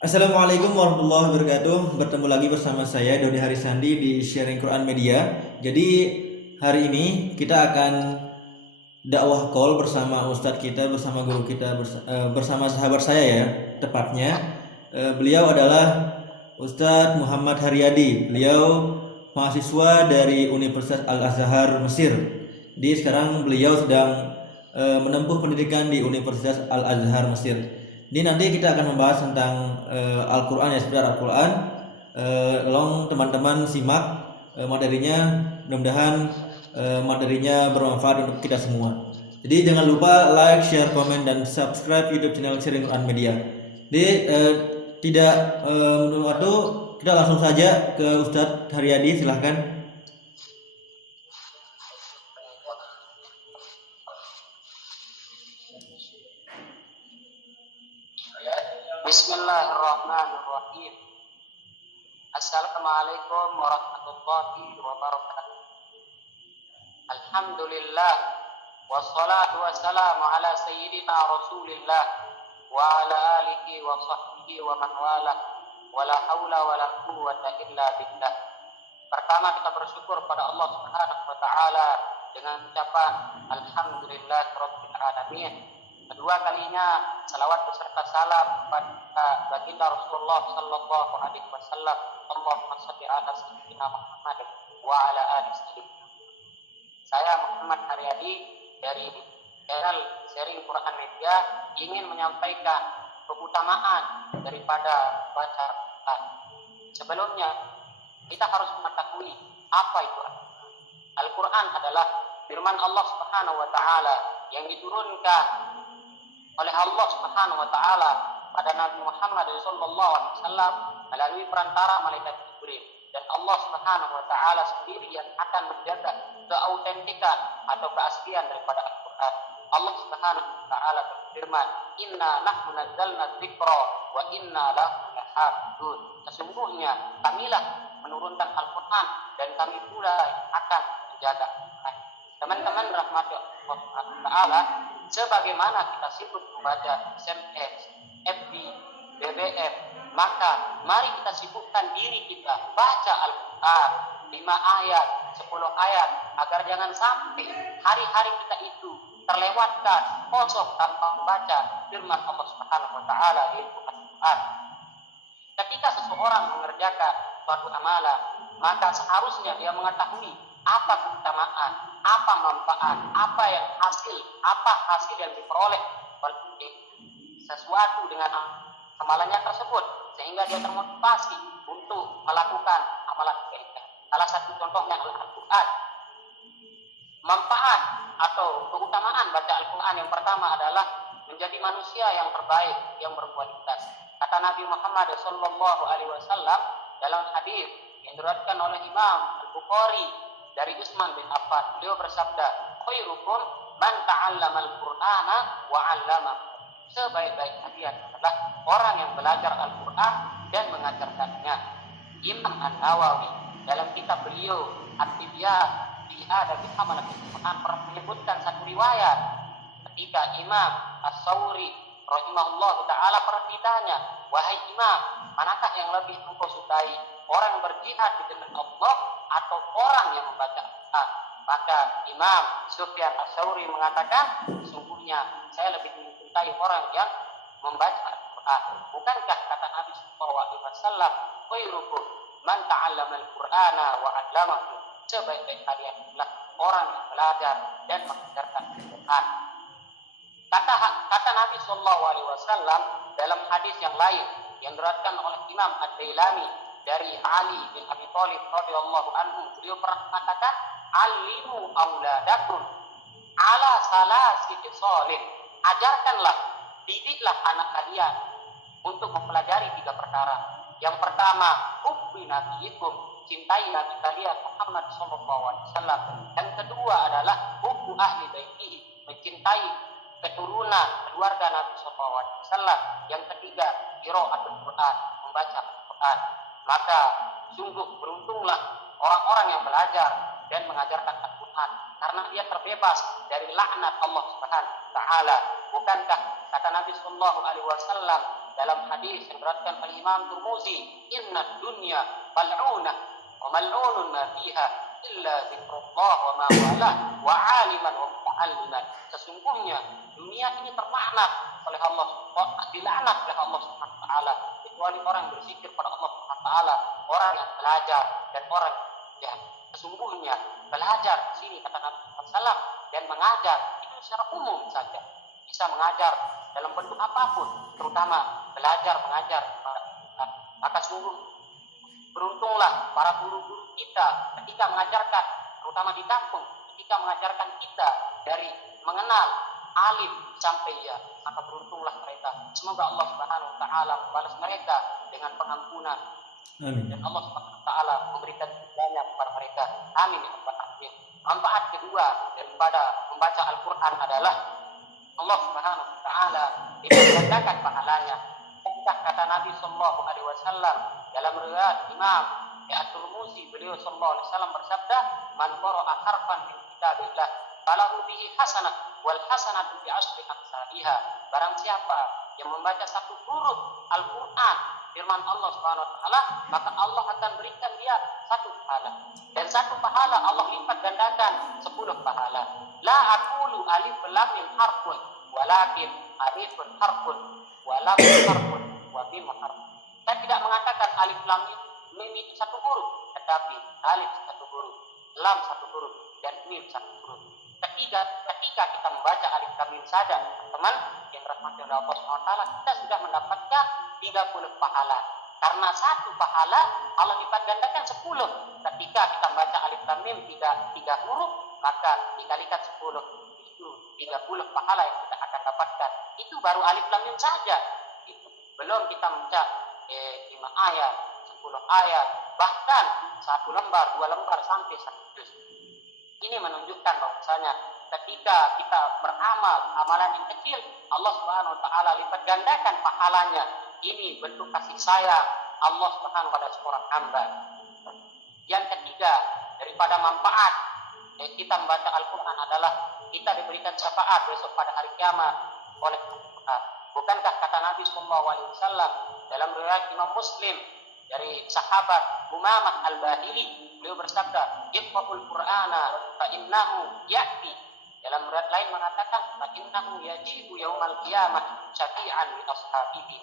Assalamualaikum warahmatullahi wabarakatuh. Bertemu lagi bersama saya Doni Harisandi di Sharing Quran Media. Jadi hari ini kita akan dakwah call bersama ustadz kita, bersama guru kita, bersama sahabat saya ya, tepatnya. Beliau adalah Ustadz Muhammad Haryadi. Beliau mahasiswa dari Universitas Al-Azhar Mesir. Jadi sekarang beliau sedang menempuh pendidikan di Universitas Al-Azhar Mesir. Ini nanti kita akan membahas tentang Al-Quran ya, seputar Al-Quran. Tolong teman-teman simak materinya, mudah-mudahan materinya bermanfaat untuk kita semua. Jadi jangan lupa like, share, komen, dan subscribe YouTube channel Sharing Quran Media. Jadi tidak menunggu waktu, kita langsung saja ke Ustadz Haryadi, silahkan. Bismillahirrahmanirrahim. Assalamualaikum warahmatullahi wabarakatuh. Alhamdulillah wassalatu wassalamu ala sayyidina Rasulillah wa ala alihi wa sahbihi wa man wala wala haula wala quwwata illa billah. Pertama kita bersyukur pada Allah Subhanahu wa taala dengan ucapan alhamdulillahirabbil alamin. Kedua kalinya salawat beserta salam pada baginda Rasulullah sallallahu alaihi wasallam. Allahumma shalli ala sayyidina Muhammad wa ala ali sayyidina. Saya Muhammad Haryadi dari channel Sharing Quran Media ingin menyampaikan keutamaan daripada baca Al-Quran. Sebelumnya kita harus mengetahui apa itu Al-Quran. Al-Quran adalah firman Allah Subhanahu wa taala yang diturunkan oleh Allah Subhanahu wa taala pada Nabi Muhammad sallallahu alaihi wasallam melalui perantara malaikat Jibril, dan Allah Subhanahu wa taala sendiri yang akan menjaga keautentikan atau keaslian daripada Al-Qur'an. Allah Subhanahu wa taala berfirman, "Inna nahnu nazzalna dzikra wa inna lahu lahafidun." Sesungguhnya kamilah menurunkan Al-Qur'an dan kami pula akan menjaga Al-Qur'an. Teman-teman rahmati Allah Subhanahu wa taala, sebagaimana kita sibuk membaca SMS, FB, BBM, maka mari kita sibukkan diri kita baca Al-Quran 5 ayat, 10 ayat, agar jangan sampai hari-hari kita itu terlewatkan kosong tanpa membaca firman Allah Subhanahu wa taala yaitu Al-Quran. Ketika seseorang mengerjakan suatu amalan, maka seharusnya dia mengetahui apa keutamaan, apa manfaat, apa hasil yang diperoleh oleh sesuatu dengan amalannya tersebut, sehingga dia termotivasi untuk melakukan amalan kebaikan. Salah satu contohnya adalah Al-Quran. Manfaat atau keutamaan baca Al-Quran yang pertama adalah menjadi manusia yang terbaik, yang berkualitas. Kata Nabi Muhammad sallallahu alaihi wasallam dalam hadis yang diriwayatkan oleh Imam Al-Bukhari dari Utsman bin Affan, beliau bersabda, "Khairukum man ta'allamal Qur'ana wa 'allamahu." Sebaik-baik kalian adalah orang yang belajar Al-Qur'an dan mengajarkannya. Imam An-Nawawi dalam kitab beliau At-Tibyan fi Adabi Hamalatul Qur'an pernah menyebutkan satu riwayat ketika Imam As-Sauri rahimahullah taala pernah ditanya, "Wahai Imam, manakah yang lebih engkau sukai? Orang yang berjihad di jalan Allah atau orang yang membaca Al-Quran?" Maka Imam Sufyan As-Sauri mengatakan, "Sungguhnya saya lebih mencintai orang yang membaca Al-Quran." Bukankah kata Nabi sallallahu alaihi wasallam, "Khairukum man ta'allama al-Qur'ana wa 'allamahu." Sebaik-baik kalian adalah orang yang belajar dan mengajarkan Al-Quran. Kata Nabi sallallahu alaihi wasallam dalam hadis yang lain yang diriwayatkan oleh Imam Ad-Dailami dari Ali bin Abi Thalib radhiyallahu anhu, beliau pernah mengatakan, "Alimu auladakum ala salasi khisalin." Ajarkanlah, didiklah anak kalian untuk mempelajari 3 perkara. Yang pertama, hubbi nabiyikum, cintai nabi kalian Muhammad sallallahu alaihi wasallam. Dan kedua adalah hubbu ahli baitihi, mencintai keturunan keluarga Nabi sallallahu alaihi wasallam. Yang ketiga, qiraatul Quran, membaca Al-Quran. Maka sungguh beruntunglah orang-orang yang belajar dan mengajarkan Al-Quran, karena dia terbebas dari laknat Allah Subhanahu wa taala. Bukankah kata Nabi sallallahu alaihi wasallam dalam hadis yang diriwayatkan oleh Imam Tirmizi, "Inna dunya mal'unah wa mal'unun ma fiha illa zikrullah wa ma walah wa 'aliman wa muta'alliman." Sesungguhnya dunia ini terlaknat oleh Allah, dilaknat oleh Allah Subhanahu wa taala, kecuali orang yang berzikir pada Allah Subhanahu wa taala, orang yang belajar dan orang yang sesungguhnya belajar di sini kata Nabi SAW dan mengajar itu secara umum saja, bisa mengajar dalam bentuk apapun, terutama belajar mengajar. Maka sungguh beruntunglah para guru-guru kita ketika mengajarkan, terutama di kampung, ketika mengajarkan kita dari mengenal alim sampai ya, maka beruntunglah mereka. Semoga Allah Subhanahu wa taala membalas mereka dengan pengampunan. Amin. Dan Allah Subhanahu wa taala memberikan banyak kepada mereka. Amin ya rabbal alamin. Manfaat kedua daripada membaca Al-Qur'an adalah Allah Subhanahu wa taala diberkatkan pahalanya. Kata Nabi sallallahu alaihi wasallam dalam riwayat Imam At-Tirmizi, beliau sallallahu alaihi wasallam bersabda, "Man qara'a harfan min kitabillah falahu bihi hasanah wal hasanatu bi asyri amsalihha." Barang siapa yang membaca satu huruf Al-Qur'an firman Allah Subhanahu wa taala, maka Allah akan berikan dia satu pahala, dan satu pahala Allah lipat gandakan 10 pahala. La aqulu alif lam mim harfun walakin alifun harfun wa lam harfun wa mim harfun. Saya tidak mengatakan alif lam mim itu satu huruf, tetapi alif satu huruf, lam satu huruf, dan mim satu huruf. Ketika kita membaca alif lam mim saja, teman yang dirahmati oleh Allah Subhanahu wa taala, kita sudah mendapatkan 30 pahala. Karena satu pahala Allah lipat gandakan 10. Ketika kita membaca alif lam mim 3 huruf, maka dikalikan 10, itu 30 pahala yang kita akan dapatkan. Itu baru alif lam mim saja. Gitu. Belum kita membaca 5 ayat, 10 ayat, bahkan 1 lembar, 2 lembar sampai 1 juz. Ini menunjukkan bahwasanya ketika kita beramal amalan yang kecil, Allah Subhanahu wa taala lipat gandakan pahalanya. Ini bentuk kasih sayang Allah Subhanahu wa taala seorang hamba. Yang ketiga daripada manfaat kita membaca Al-Qur'an adalah kita diberikan syafaat besok pada hari kiamat oleh Al-Qur'an. Bukankah kata Nabi sallallahu alaihi wasallam dalam riwayat Imam Muslim dari sahabat Umamah Al-Bahili, beliau bersabda, "Iqra'ul Qur'ana fa innahu ya'ti." Dalam riwayat lain mengatakan, "Fa innahu yajibu yaumal qiyamah syafi'an li ashabihi."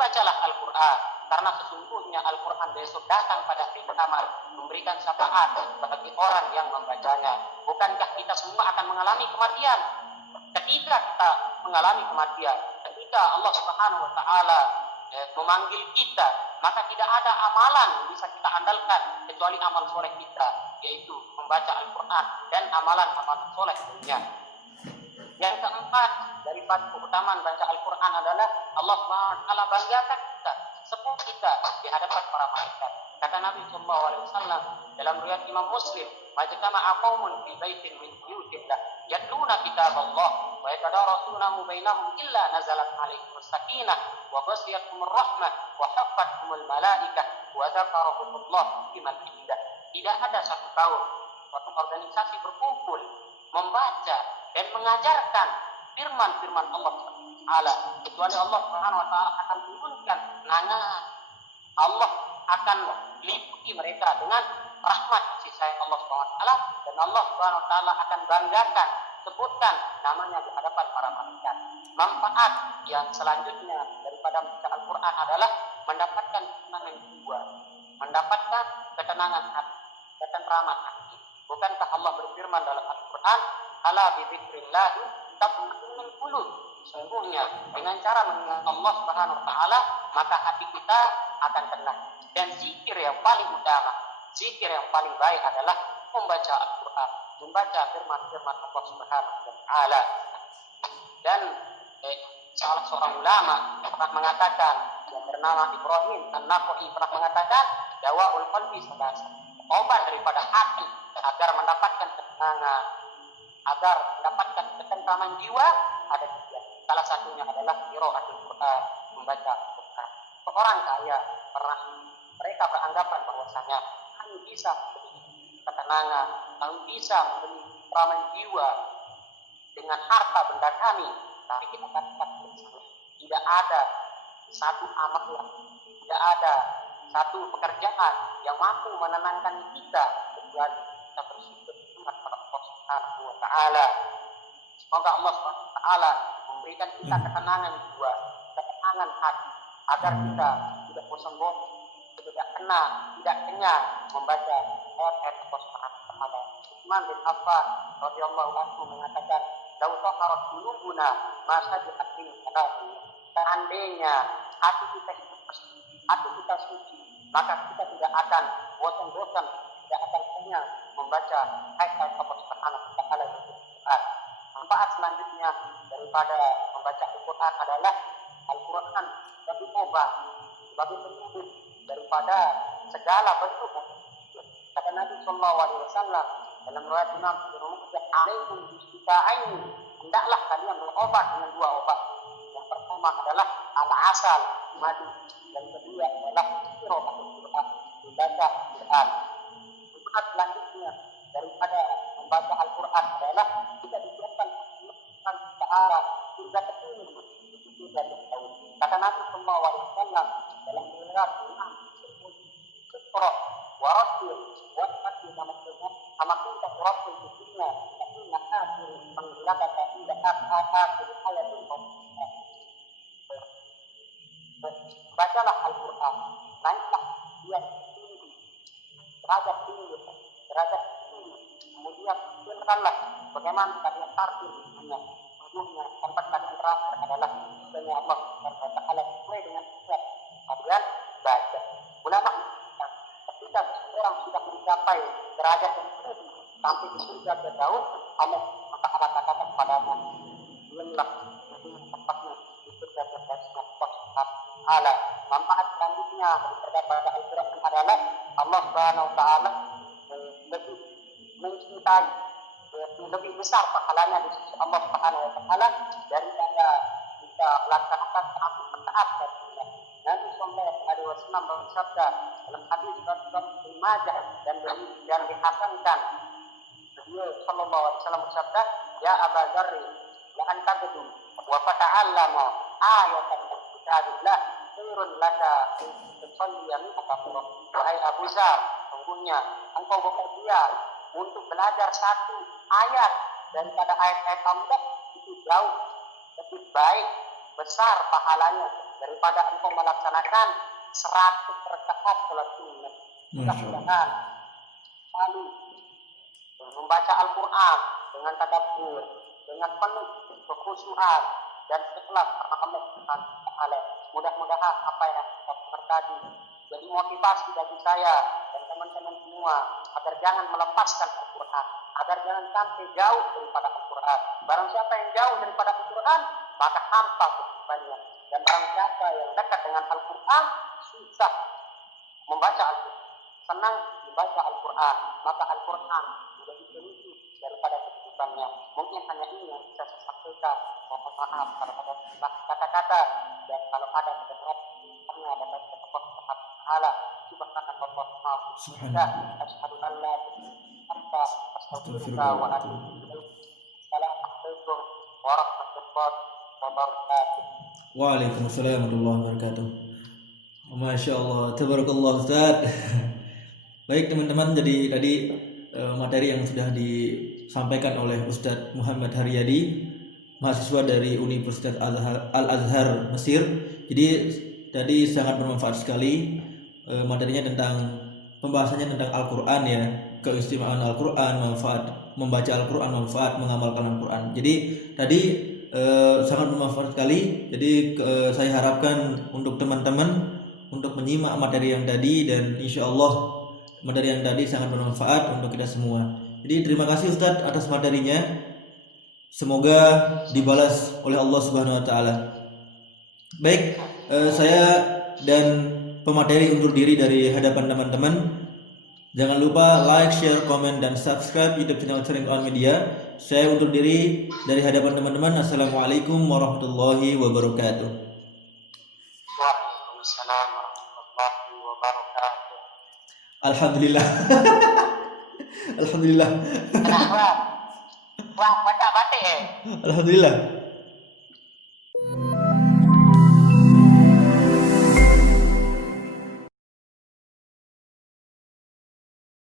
Bacalah Al-Qur'an, karena sesungguhnya Al-Qur'an besok datang pada hari kiamat memberikan syafaat bagi orang yang membacanya. Bukankah kita semua akan mengalami kematian? Ketika kita mengalami kematian, ketika Allah Subhanahu wa taala memanggil kita, maka tidak ada amalan yang bisa kita andalkan kecuali amal soleh kita, yaitu membaca Al-Qur'an dan amalan-amalan soleh dunia. Yang keempat daripada keutamaan baca Al-Qur'an adalah Allah Subhanahu wa taala banggakan kita, sebut kita di hadapan para malaikat. Kata Nabi sallallahu alaihi wasallam dalam riwayat Imam Muslim, "Majtama'a qaumun fi baitin min buyutillah yatluna kitaballah wa yatadarasunahu bainahum illa nazalat 'alaihim as-sakinah wa ghashiyatuhum ar-rahmah wa haffathumul malaikah wa dzakarahumullah fi man indah." Tidak ada satu kaum atau organisasi berkumpul membaca dan mengajarkan firman-firman Allah Taala kecuali Allah Subhanahu wa taala akan turunkan nangan. Allah akan liputi mereka dengan rahmat kasih sayang Allah Subhanahu wa taala, dan Allah Subhanahu wa taala akan banggakan, sebutkan namanya di hadapan para malaikat. Manfaat yang selanjutnya daripada membaca Al-Qur'an adalah mendapatkan ketenangan jiwa, mendapatkan ketenangan hati, ketentraman hati. Bukankah Allah berfirman dalam Al-Qur'an, "Ala bi dzikrillah tatma'innul qulub." Sungguhnya dengan cara mengingat Allah Subhanahu wa taala, maka hati kita akan tenang. Dan zikir yang paling utama, zikir yang paling baik adalah membaca Al-Qur'an, membaca firman-firman Allah Subhanahu wa taala. Dan salah seorang ulama pernah mengatakan, yang bernama Ibrahim An-Nakhai pernah mengatakan, "Dawaul qalbi sadasa." Obat daripada hati agar mendapatkan ketenangan, agar mendapatkan ketentraman jiwa ada 3. Salah satunya adalah qiraatul Qur'an, membaca Al-Qur'an. Orang kaya pernah mereka beranggapan bahwasanya kami bisa membeli ketenangan, kami bisa membeli ketentraman jiwa dengan harta benda kami, tapi kita katakan bersama tidak ada satu amalan, tidak ada satu pekerjaan yang mampu menenangkan kita kecuali kita bersyukur kepada Allah Subhanahu wa taala. Semoga Allah Subhanahu wa taala memberikan kita ketenangan jiwa, ketenangan hati agar kita tidak bosan-bosan, tidak kenyang membaca ayat-ayat Allah Subhanahu wa taala. Utsman bin Affan radhiyallahu anhu mengatakan, "Lau taharat qulubuna ma sajadat min qalbi." Seandainya hati kita itu bersih, hati kita suci, maka kita tidak akan bosan-bosan, tidak akan kenyang membaca ayat-ayat Allah Subhanahu wa taala di Al-Qur'an. Manfaat selanjutnya daripada membaca Al-Qur'an adalah Al-Qur'an sebagai obat, sebagai penyembuh daripada segala bentuk. Kata Nabi sallallahu alaihi wasallam dalam riwayat Imam Muslim, "Alaikum bisita'aini." Hendaklah kalian berobat dengan dua obat. Yang pertama adalah al-asal, madu. Yang kedua adalah qiraatul Qur'an, membaca Al-Qur'an. Manfaat selanjutnya daripada membaca Al-Qur'an adalah kita diberikan kesempatan ke arah surga tertinggi, itu dari Allah. Kata Nabi sallallahu alaihi wasallam dalam riwayat Imam Muslim, "Iqra wa rattil wa rattil kama kunta turattil di dunya, fa inna akhir manzilaka ila akhir hayatil dunya." Bacalah Al-Quran, naiklah dia tinggi, derajat tinggi, kemudian dengarkanlah bagaimana kalian tartil di dunia. Ujungnya tempat kalian terakhir adalah surga Allah Subhanahu wa taala sesuai dengan sifat kalian baca. Ulama ketika seseorang sudah mencapai derajat yang tinggi sampai di surga terjauh, Allah Subhanahu wa taala katakan kepadamu, "Diamlah di tempatmu di surga terjauh." Allah. Manfaat selanjutnya daripada Al-Quran adalah Allah Subhanahu wa taala lebih mencintai, lebih besar pahalanya di sisi Allah Subhanahu wa taala daripada kita melaksanakan satu taat kepada Nabi sallallahu alaihi wasallam bersabda dalam hadis Ibnu Majah dan dihasankan. Beliau sallallahu alaihi wasallam bersabda, "Ya Aba Dzar, la antaqdu wa fata'allama ayatan min kitabillah khairun laka tusalli mi'ata marrah." Wahai Abu Dzar, sungguhnya engkau bepergian untuk belajar satu ayat daripada ayat-ayat Allah itu jauh lebih baik, besar pahalanya daripada engkau melaksanakan 100 rakaat salat sunnah. Mudah-mudahan lalu membaca Al-Quran dengan tadabbur, dengan penuh kekhusyuan dan ikhlas karena Allah Subhanahu wa taala. Mudah-mudahan apa yang kita dengar tadi jadi motivasi bagi saya dan teman-teman semua agar jangan melepaskan Al-Quran, agar jangan sampai jauh daripada Al-Quran. Barang siapa yang jauh daripada Al-Quran, maka hampa kehidupannya. Dan barang siapa yang dekat dengan Al-Quran, susah membaca Al-Quran, senang membaca Al-Quran, maka Al-Quran menjadi penutup daripada kehidupannya. Mungkin hanya ini yang bisa saya sampaikan. Mohon maaf kalau ada kata-kata dan kalau ada kebenaran kami ada pada Allah Taala. Subhanallah wa bihamdihi, asyhadu an la ilaha illa anta, astaghfiruka wa atubu ilaik. Assalamualaikum warahmatullahi wabarakatuh. Waalaikumsalam warahmatullahi wabarakatuh. Masya Allah, tabarakallah Ustaz. Baik teman-teman, jadi tadi materi yang sudah disampaikan oleh Ustadz Muhammad Haryadi, mahasiswa dari Universitas Al-Azhar Mesir. Jadi tadi sangat bermanfaat sekali materinya tentang pembahasannya tentang Al-Quran ya, keistimewaan Al-Quran, manfaat membaca Al-Quran, manfaat mengamalkan Al-Quran. Jadi tadi sangat bermanfaat sekali. Jadi saya harapkan untuk teman-teman untuk menyimak materi yang tadi, dan insya Allah materi yang tadi sangat bermanfaat untuk kita semua. Jadi terima kasih Ustadz atas materinya. Semoga dibalas oleh Allah Subhanahu wa taala. Baik, saya dan pemateri undur diri dari hadapan teman-teman. Jangan lupa like, share, komen, dan subscribe YouTube channel Sharing Quran Media. Saya undur diri dari hadapan teman-teman. Assalamualaikum warahmatullahi wabarakatuh. Waalaikumsalam warahmatullahi wabarakatuh. Alhamdulillah. Alhamdulillah. Kenapa? Wah, baca batik. Alhamdulillah.